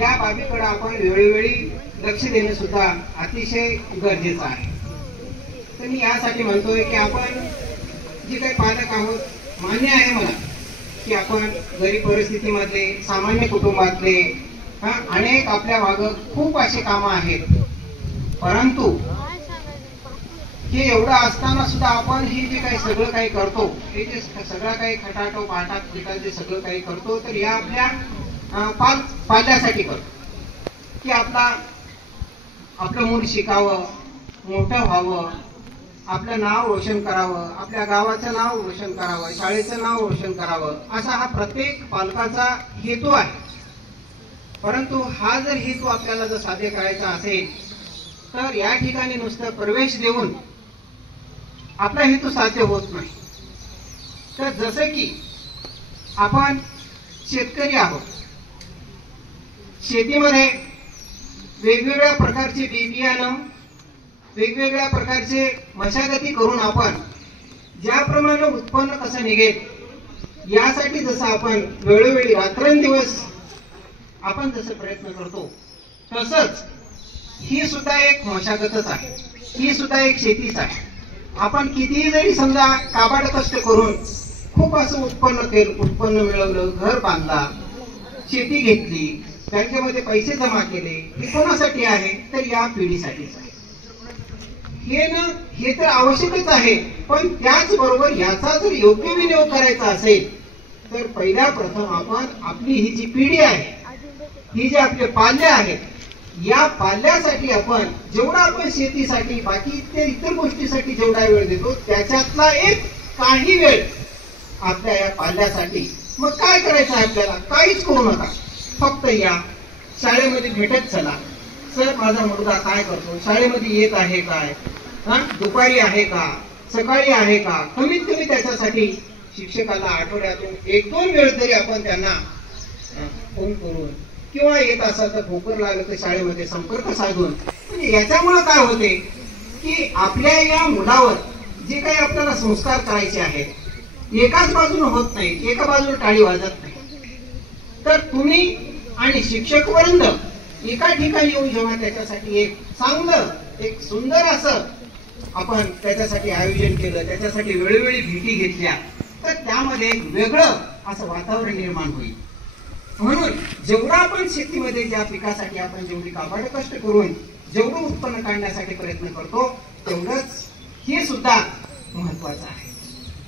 या बाबीकडे आपण वेळोवेळी लक्ष देणे सुद्धा अतिशय गरजेचं आहे. तर मी यासाठी म्हणतोय की आपण जे काही पालक आहोत, मान्य आहे मला की आपण गरीब परिस्थितीमधले, सामान्य कुटुंबातले, अनेक आपल्या मागं खूप असे कामं आहेत. परंतु हे एवढं असताना सुद्धा आपण हे जे काही सगळं काही करतो, हे जे सगळं काही खटाटो पाठात जे सगळं काही करतो, तर या आपल्या पाल्यासाठी करतो की आपलं मूल शिकावं, मोठं व्हावं, आपलं नाव रोशन करावं, आपल्या गावाचं नाव रोशन करावं, शाळेचं नाव रोशन करावं, असा हा प्रत्येक पालकाचा हेतू आहे. परंतु हा जर हेतू आपल्याला जर साध्य करायचा असेल तर या ठिकाणी नुसतं प्रवेश देऊन आपला हेतू साध्य होत नाही. तर जसं की आपण शेतकरी आहोत, शेतीमध्ये वेगवेगळ्या प्रकारचे बियाणं, वेगवेगळ्या प्रकारचे मशागती करून आपण ज्याप्रमाणे उत्पन्न कसं निघेल यासाठी जसं आपण वेळोवेळी रात्रंदिवस आपण जसं प्रयत्न करतो, तसंच ही सुद्धा एक मशागतच आहे, ही सुद्धा एक शेतीच आहे. आपण कितीही जरी समजा काबाड कष्ट करून खूप असं उत्पन्न मिळवलं, घर बांधला, शेती घेतली, बँकेमध्ये पैसे जमा केले, हे कोणासाठी आहे? तर या पिढीसाठीच आहे. हे तर आवश्यकच आहे, पण त्याचबरोबर याचा जर योग्य विनियोग करायचा असेल तर पहिल्या प्रथम आपण आपली ही जी पिढी आहे, ही जे आपले पाल्य आहेत, या पाल्यासाठी आपण जेवढा आपण शेतीसाठी, बाकी इतर गोष्टीसाठी जेवढा वेळ देतो, त्याच्यातला एक काही वेळ आपल्या या पाल्यासाठी. मग काय करायचं आहे आपल्याला? काहीच करू नका, फक्त या शाळेमध्ये भेटत चला. सर माझा मुलगा काय करतो, शाळेमध्ये येत आहे काय, दुपारी आहे का, सकाळी आहे का, कमीत कमी त्याच्यासाठी शिक्षकाला आठवड्यातून 1-2 वेळ तरी आपण त्यांना फोन करून किंवा येत असाल तर भोकर लागलं तर शाळेमध्ये संपर्क साधून. म्हणजे याच्यामुळे काय होते की आपल्या या मुलावर जे काही आपल्याला संस्कार करायचे आहेत एकाच बाजूने होत नाही, एका बाजूने टाळी वाजत नाही. तर तुम्ही आणि शिक्षक वर्ग एका ठिकाणी येऊन जेव्हा त्याच्यासाठी एक चांगलं, एक सुंदर असं आपण त्याच्यासाठी आयोजन केलं, त्याच्यासाठी वेळोवेळी भेटी घेतल्या, तर त्यामध्ये एक वेगळं असं वातावरण निर्माण होईल. म्हणून जेवढा आपण शेतीमध्ये ज्या पिकासाठी आपण जेवढी काबाड कष्ट करून जेवढं उत्पन्न काढण्यासाठी प्रयत्न करतो, तेवढंच हे सुद्धा महत्वाचं आहे.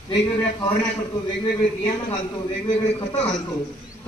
वेगवेगळ्या फवारण्या करतो, वेगवेगळे बियाणं घालतो, वेगवेगळे खतं घालतो,